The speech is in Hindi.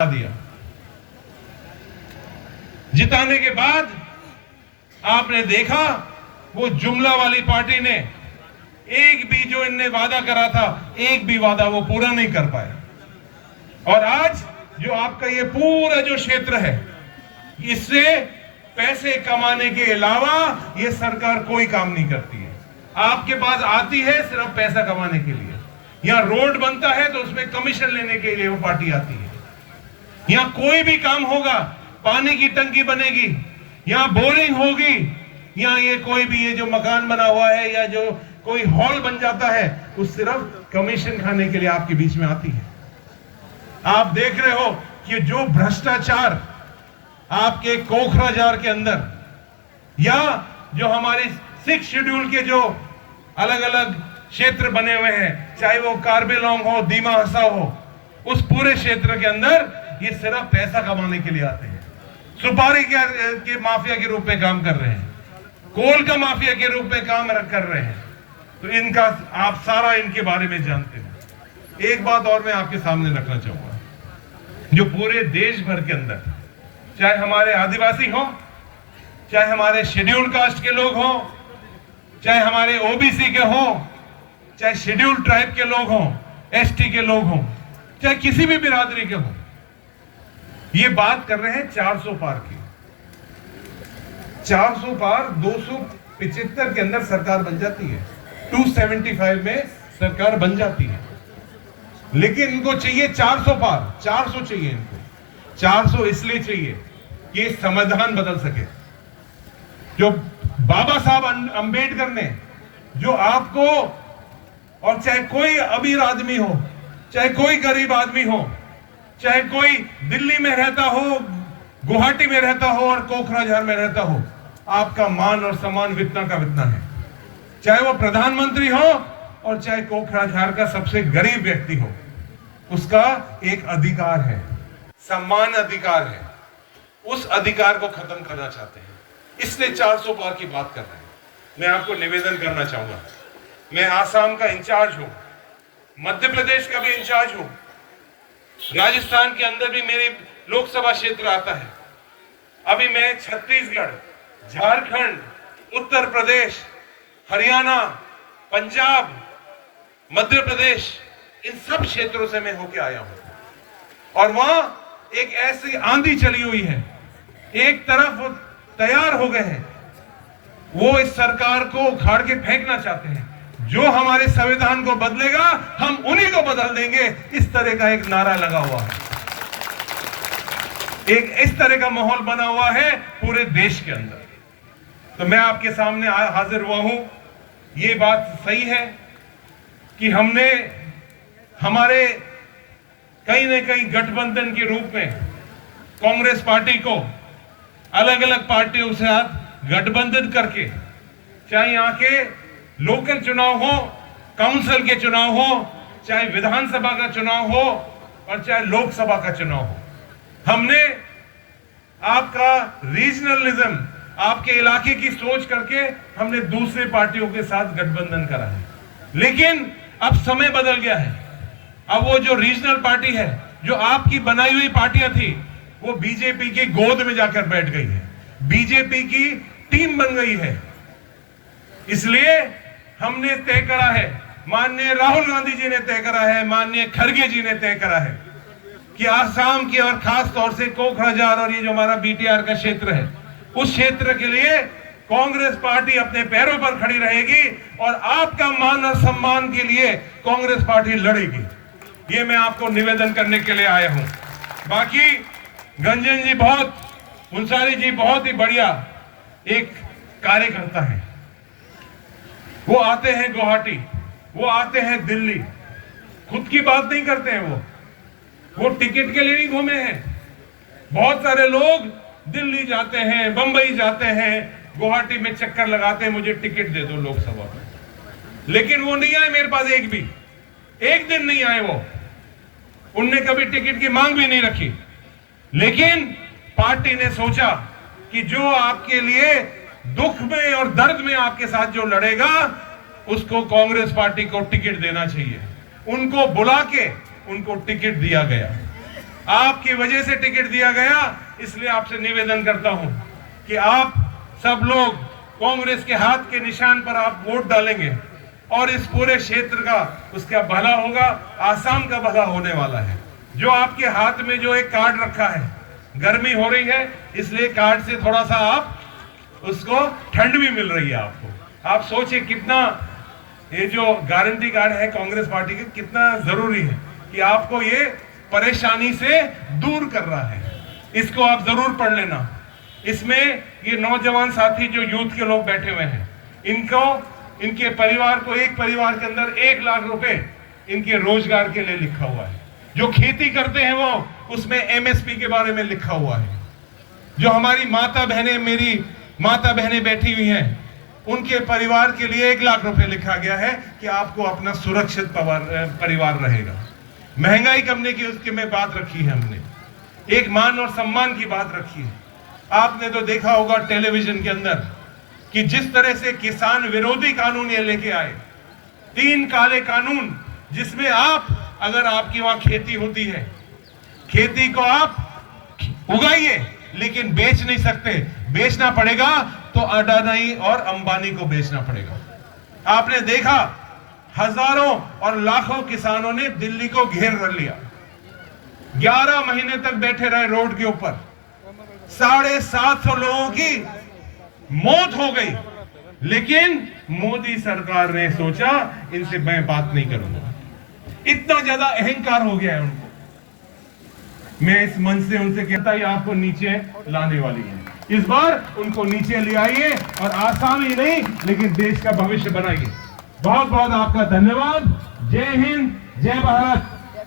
दिया। जिताने के बाद आपने देखा वो जुमला वाली पार्टी ने एक भी जो इनने वादा करा था, एक भी वादा वो पूरा नहीं कर पाए। और आज जो आपका ये पूरा जो क्षेत्र है, इससे पैसे कमाने के अलावा ये सरकार कोई काम नहीं करती है। आपके पास आती है सिर्फ पैसा कमाने के लिए। यहां रोड बनता है तो उसमें कमीशन लेने के लिए वो पार्टी आती है। यहां कोई भी काम होगा, पानी की टंकी बनेगी, यहां बोरिंग होगी, यहां ये कोई भी ये जो मकान बना हुआ है या जो कोई हॉल बन जाता है, वो सिर्फ कमीशन खाने के लिए आपके बीच में आती है। आप देख रहे हो कि जो भ्रष्टाचार आपके कोखराझार के अंदर या जो हमारे 6 शेड्यूल के जो अलग अलग क्षेत्र बने हुए हैं, चाहे वो कार्बेलोंग हो, दीमा हसा हो, उस पूरे क्षेत्र के अंदर ये सिर्फ पैसा कमाने के लिए आते हैं। सुपारी के माफिया के रूप में काम कर रहे हैं, कोल का माफिया के रूप में काम कर रहे हैं। तो इनका आप सारा इनके बारे में जानते हैं। एक बात और मैं आपके सामने रखना चाहूंगा, जो पूरे देश भर के अंदर, चाहे हमारे आदिवासी हो, चाहे हमारे शेड्यूल कास्ट के लोग हो, चाहे हमारे ओबीसी के हो, चाहे शेड्यूल ट्राइब के लोग हो, एसटी के लोग हो, चाहे किसी भी बिरादरी के हो, ये बात कर रहे हैं 400 पार की। 400 पार 275 के अंदर सरकार बन जाती है, 275 में सरकार बन जाती है। लेकिन इनको चाहिए 400 पार, 400 चाहिए इनको। 400 इसलिए चाहिए कि संविधान बदल सके। जो बाबा साहब अंबेडकर ने जो आपको, और चाहे कोई अमीर आदमी हो, चाहे कोई गरीब आदमी हो, चाहे कोई दिल्ली में रहता हो, गुवाहाटी में रहता हो और कोखराझार में रहता हो, आपका मान और सम्मान वितना का वितना है। चाहे वो प्रधानमंत्री हो और चाहे कोखराझार का सबसे गरीब व्यक्ति हो, उसका एक अधिकार है, सम्मान अधिकार है। उस अधिकार को खत्म करना चाहते हैं, इसलिए 400 पार की बात कर रहे हैं। मैं आपको निवेदन करना चाहूंगा, मैं आसाम का इंचार्ज हूं, मध्य प्रदेश का भी इंचार्ज हूं, राजस्थान के अंदर भी मेरी लोकसभा क्षेत्र आता है। अभी मैं छत्तीसगढ़, झारखंड, उत्तर प्रदेश, हरियाणा, पंजाब, मध्य प्रदेश, इन सब क्षेत्रों से मैं होके आया हूं। और वहां एक ऐसी आंधी चली हुई है, एक तरफ वो तैयार हो गए हैं, वो इस सरकार को उखाड़ के फेंकना चाहते हैं। जो हमारे संविधान को बदलेगा हम उन्हीं को बदल देंगे, इस तरह का एक नारा लगा हुआ है। एक इस तरह का माहौल बना हुआ है पूरे देश के अंदर। तो मैं आपके सामने हाजिर हुआ हूं। ये बात सही है कि हमने हमारे कहीं न कहीं गठबंधन के रूप में कांग्रेस पार्टी को अलग अलग पार्टियों के साथ गठबंधन करके, चाहे यहाँ के लोकल चुनाव हो, काउंसिल के चुनाव हो, चाहे विधानसभा का चुनाव हो और चाहे लोकसभा का चुनाव हो, हमने आपका रीजनलिज्म, आपके इलाके की सोच करके हमने दूसरे पार्टियों के साथ गठबंधन करा है। लेकिन अब समय बदल गया है। अब वो जो रीजनल पार्टी है, जो आपकी बनाई हुई पार्टियां थी, वो बीजेपी की गोद में जाकर बैठ गई है, बीजेपी की टीम बन गई है। इसलिए हमने तय करा है, माननीय राहुल गांधी जी ने तय करा है, माननीय खड़गे जी ने तय करा है कि आसाम की और खास तौर से कोखराझार और ये जो हमारा बीटीआर का क्षेत्र है, उस क्षेत्र के लिए कांग्रेस पार्टी अपने पैरों पर खड़ी रहेगी और आपका मान और सम्मान के लिए कांग्रेस पार्टी लड़ेगी। ये मैं आपको निवेदन करने के लिए आया हूं। बाकी गंजन जी मुंसारी जी बहुत ही बढ़िया एक कार्यकर्ता है। वो आते हैं गुवाहाटी, वो आते हैं दिल्ली, खुद की बात नहीं करते हैं। वो टिकट के लिए नहीं घूमे हैं। बहुत सारे लोग दिल्ली जाते हैं, बंबई जाते हैं, गुवाहाटी में चक्कर लगाते हैं, मुझे टिकट दे दो लोकसभा में। लेकिन वो नहीं आए मेरे पास, एक दिन नहीं आए वो। उनने कभी टिकट की मांग भी नहीं रखी। लेकिन पार्टी ने सोचा कि जो आपके लिए दुख में और दर्द में आपके साथ जो लड़ेगा, उसको कांग्रेस पार्टी को टिकट देना चाहिए। उनको बुला के उनको टिकट दिया गया। आपकी वजह से टिकट दिया गया, इसलिए आपसे निवेदन करता हूं कि आप सब लोग कांग्रेस के हाथ के निशान पर आप वोट डालेंगे और इस पूरे क्षेत्र का उसका भला होगा, आसाम का भला होने वाला है। जो आपके हाथ में जो एक कार्ड रखा है, गर्मी हो रही है इसलिए कार्ड से थोड़ा सा आप उसको ठंड भी मिल रही है आपको। आप सोचिए कितना ये जो गारंटी कार्ड है कांग्रेस पार्टी के कितना जरूरी है कि आपको ये परेशानी से दूर कर रहा है। इसको आप जरूर पढ़ लेना। इसमें ये नौजवान साथी जो यूथ के लोग बैठे हुए हैं, इनको इनके परिवार को, एक परिवार के अंदर 1 लाख रुपए इनके रोजगार के लिए लिखा हुआ है। जो खेती करते हैं वो उसमें एमएसपी के बारे में लिखा हुआ है। जो हमारी माता बहनें, मेरी माता बहनें बैठी हुई हैं, उनके परिवार के लिए 1 लाख रुपए लिखा गया है कि आपको अपना सुरक्षित परिवार रहेगा। महंगाई करने की उसके में बात रखी है हमने, एक मान और सम्मान की बात रखी है। आपने तो देखा होगा टेलीविजन के अंदर कि जिस तरह से किसान विरोधी कानून ये लेके आए, 3 काले कानून, जिसमें आप अगर आपकी वहां खेती होती है, खेती को आप उगाइए लेकिन बेच नहीं सकते, बेचना पड़ेगा तो अडानी और अंबानी को बेचना पड़ेगा। आपने देखा हजारों और लाखों किसानों ने दिल्ली को घेर कर लिया, 11 महीने तक बैठे रहे रोड के ऊपर, 750 लोगों की मौत हो गई, लेकिन मोदी सरकार ने सोचा इनसे मैं बात नहीं करूंगा। इतना ज्यादा अहंकार हो गया है उनको। मैं इस मंच से उनसे कहता ही आपको नीचे लाने वाली है। इस बार उनको नीचे ले आइए और आसाम ही नहीं लेकिन देश का भविष्य बनाइए। बहुत बहुत आपका धन्यवाद। जय हिंद, जय भारत।